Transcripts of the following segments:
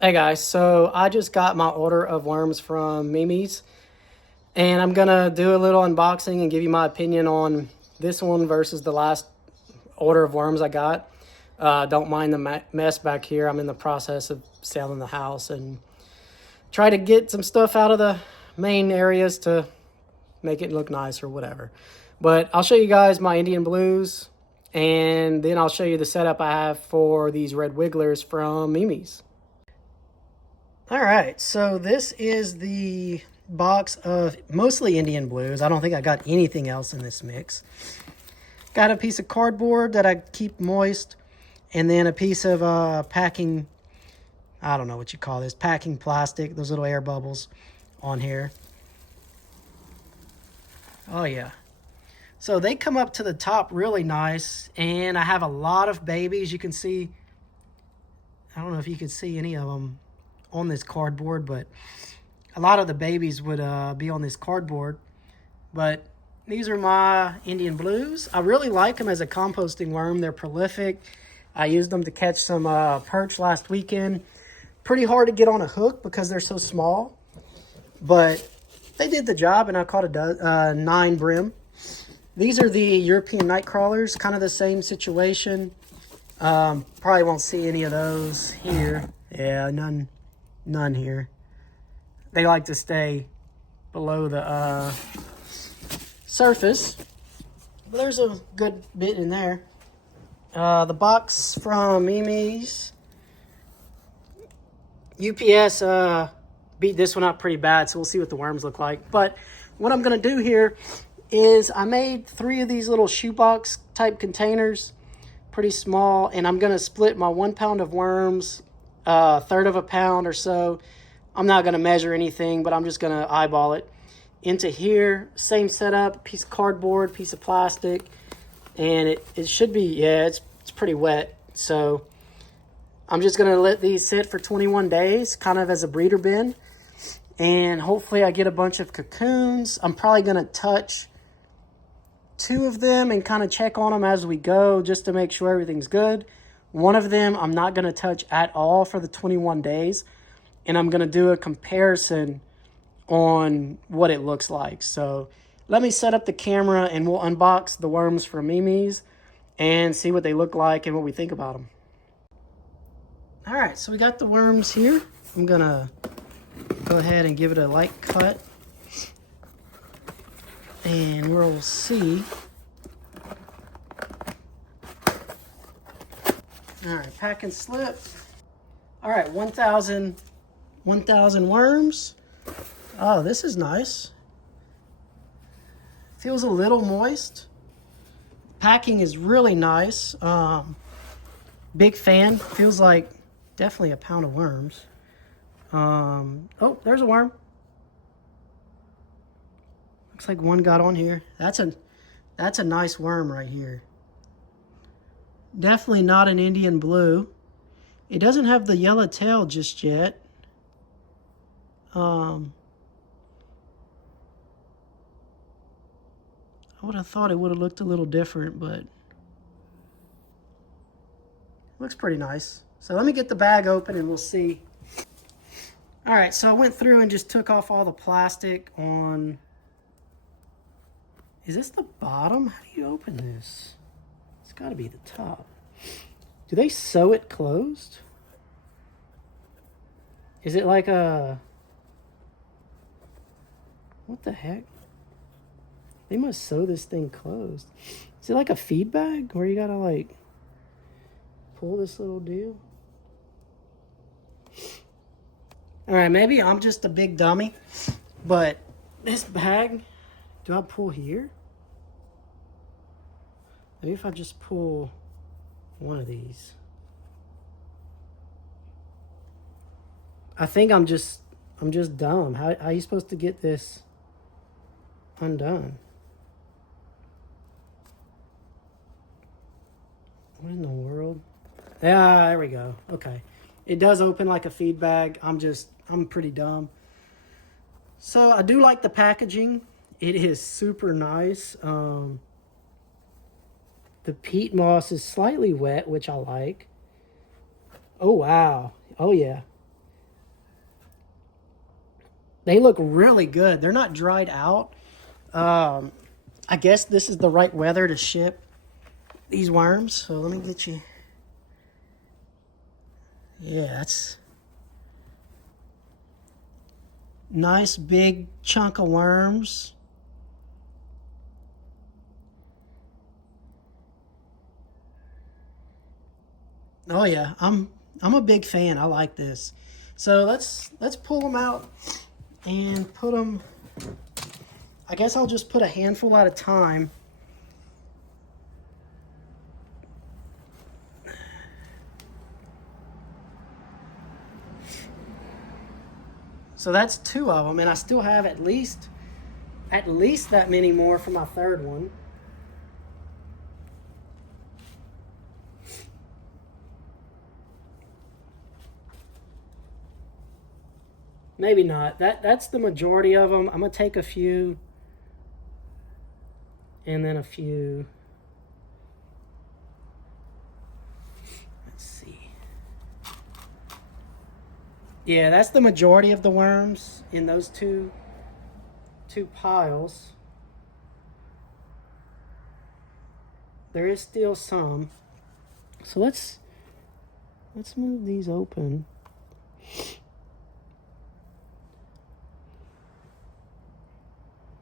Hey guys, so I just got my order of worms from Mimi's, and I'm gonna do a little unboxing and give you my opinion on this one versus the last order of worms I got. Don't mind the mess back here. I'm in the process of selling the house and try to get some stuff out of the main areas to make it look nice or whatever. But I'll show you guys my Indian blues, and then I'll show you the setup I have for these red wigglers from Mimi's. All right, so this is the box of mostly Indian blues. I don't think I got anything else in this mix. Got a piece of cardboard that I keep moist, and then a piece of packing, I don't know what you call this, packing plastic, those little air bubbles on here. Oh yeah. So they come up to the top really nice, and I have a lot of babies. You can see, I don't know if you can see any of them on this cardboard, but a lot of the babies would be on this cardboard. But these are my Indian blues. I really like them as a composting worm. They're prolific. I used them to catch some perch last weekend. Pretty hard to get on a hook because they're so small, but they did the job, and I caught a 9 brim. These are the European night crawlers, kind of the same situation. Probably won't see any of those here. Yeah, none here. They like to stay below the surface. But there's a good bit in there. The box from Mimi's. UPS beat this one up pretty bad, so we'll see what the worms look like. But what I'm going to do here is I made 3 of these little shoebox type containers, pretty small, and I'm going to split my 1 pound of worms, 1/3 of a pound or so. I'm not going to measure anything, but I'm just going to eyeball it into here. Same setup, piece of cardboard, piece of plastic, and it should be, yeah, it's pretty wet. So I'm just going to let these sit for 21 days, kind of as a breeder bin, and hopefully I get a bunch of cocoons. I'm probably going to touch 2 of them and kind of check on them as we go just to make sure everything's good. One of them I'm not going to touch at all for the 21 days, and I'm going to do a comparison on what it looks like. So let me set up the camera and we'll unbox the worms from Mimi's and see what they look like and what we think about them. All right, so we got the worms here. I'm going to go ahead and give it a light cut, and we'll see. All right, pack and slip. All right, 1,000 worms. Oh, this is nice. Feels a little moist. Packing is really nice. Big fan. Feels like definitely a pound of worms. Oh, there's a worm. Looks like one got on here. That's a nice worm right here. Definitely not an Indian blue. It doesn't have the yellow tail just yet. I would have thought it would have looked a little different, but looks pretty nice. So let me get the bag open and we'll see. All right, so I went through and just took off all the plastic on. Is this the bottom? How do you open this? It's got to be the top. Do they sew it closed? Is it like a... What the heck? They must sew this thing closed. Is it like a feed bag where you gotta like pull this little deal? All right, maybe I'm just a big dummy, but this bag, do I pull here? Maybe if I just pull one of these. I think I'm just dumb. How are you supposed to get this undone? What in the world? Yeah, there we go. Okay. It does open like a feed bag. I'm pretty dumb. So I do like the packaging. It is super nice. The peat moss is slightly wet, which I like. Oh, wow. Oh, yeah. They look really good. They're not dried out. I guess this is the right weather to ship these worms. So let me get you. Yeah, that's nice big chunk of worms. Oh yeah, I'm a big fan. I like this. So let's pull them out and put them. I guess I'll just put a handful at a time. So that's 2 of them, and I still have at least that many more for my third one. Maybe not. That's the majority of them. I'm gonna take a few, and then a few. Let's see. Yeah, that's the majority of the worms in those two piles. There is still some. So let's move these open.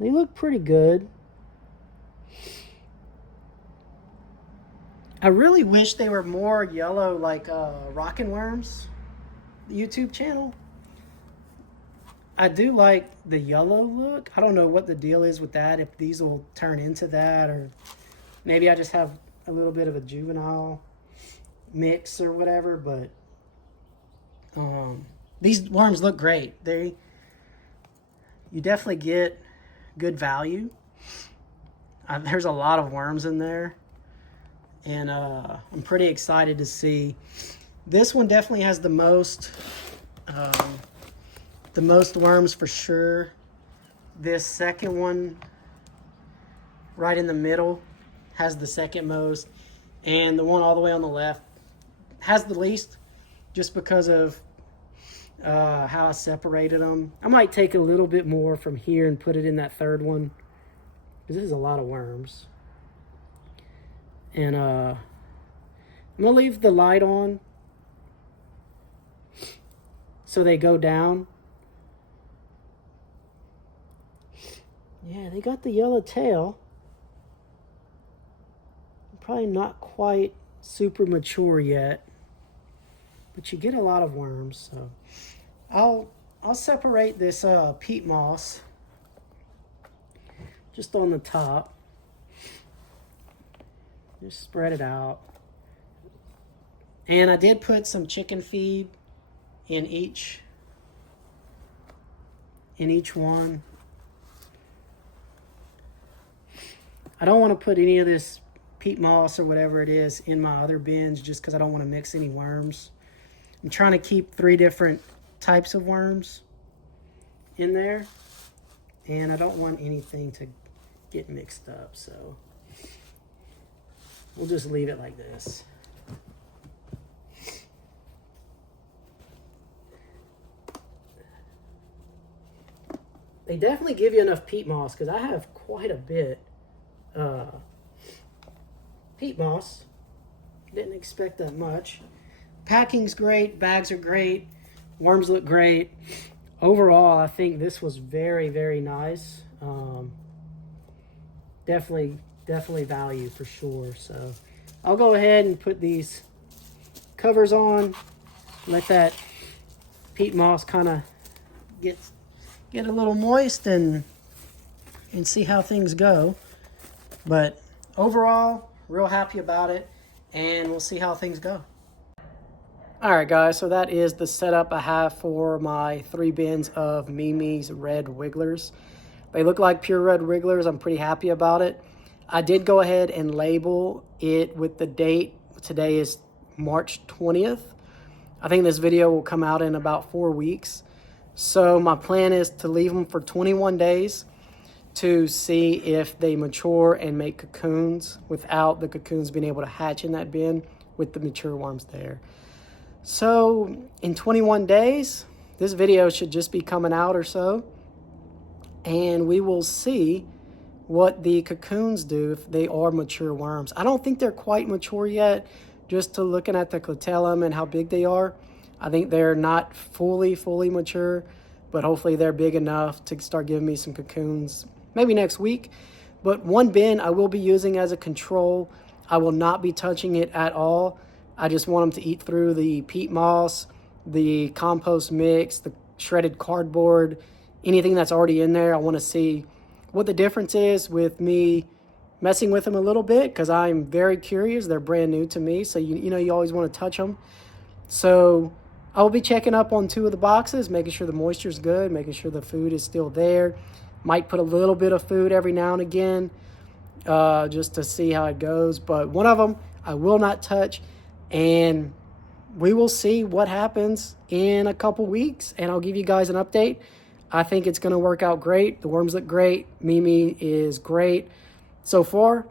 They look pretty good. I really wish they were more yellow like Rockin' Worms, the YouTube channel. I do like the yellow look. I don't know what the deal is with that, if these will turn into that, or maybe I just have a little bit of a juvenile mix or whatever, but these worms look great. You definitely get good value. There's a lot of worms in there, and I'm pretty excited to see. This one definitely has the most worms for sure. This second one right in the middle has the second most, and the one all the way on the left has the least, just because of how I separated them. I might take a little bit more from here and put it in that third one, because this is a lot of worms. And I'm gonna leave the light on so they go down. Yeah, they got the yellow tail. Probably not quite super mature yet, but you get a lot of worms. So I'll separate this peat moss just on the top. Just spread it out. And I did put some chicken feed in each one. I don't want to put any of this peat moss or whatever it is in my other bins, just because I don't want to mix any worms. I'm trying to keep 3 different types of worms in there, and I don't want anything to get mixed up, so we'll just leave it like this. They definitely give you enough peat moss, because I have quite a bit peat moss. Didn't expect that much. Packing's great, bags are great, worms look great. Overall, I think this was very, very nice. Definitely value for sure. So I'll go ahead and put these covers on, let that peat moss kind of get a little moist, and see how things go. But overall, real happy about it, and we'll see how things go. All right, guys, so that is the setup I have for my 3 bins of Mimi's red wigglers. They look like pure red wigglers. I'm pretty happy about it. I did go ahead and label it with the date. Today is March 20th. I think this video will come out in about 4 weeks. So my plan is to leave them for 21 days to see if they mature and make cocoons without the cocoons being able to hatch in that bin with the mature worms there. So in 21 days, this video should just be coming out or so, and we will see what the cocoons do if they are mature worms. I don't think they're quite mature yet, just to looking at the clitellum and how big they are. I think they're not fully mature, but hopefully they're big enough to start giving me some cocoons maybe next week. But one bin I will be using as a control. I will not be touching it at all. I just want them to eat through the peat moss, the compost mix, the shredded cardboard, anything that's already in there. I want to see what the difference is with me messing with them a little bit, because I'm very curious. They're brand new to me, so you know you always want to touch them. So I will be checking up on 2 of the boxes, making sure the moisture's good, making sure the food is still there. Might put a little bit of food every now and again, just to see how it goes. But one of them I will not touch, and we will see what happens in a couple weeks, and I'll give you guys an update. I think it's going to work out great. The worms look great. Mimi is great. So far,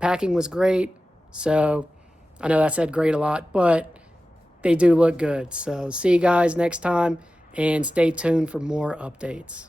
packing was great. So I know that said great a lot, but they do look good. So see you guys next time, and stay tuned for more updates.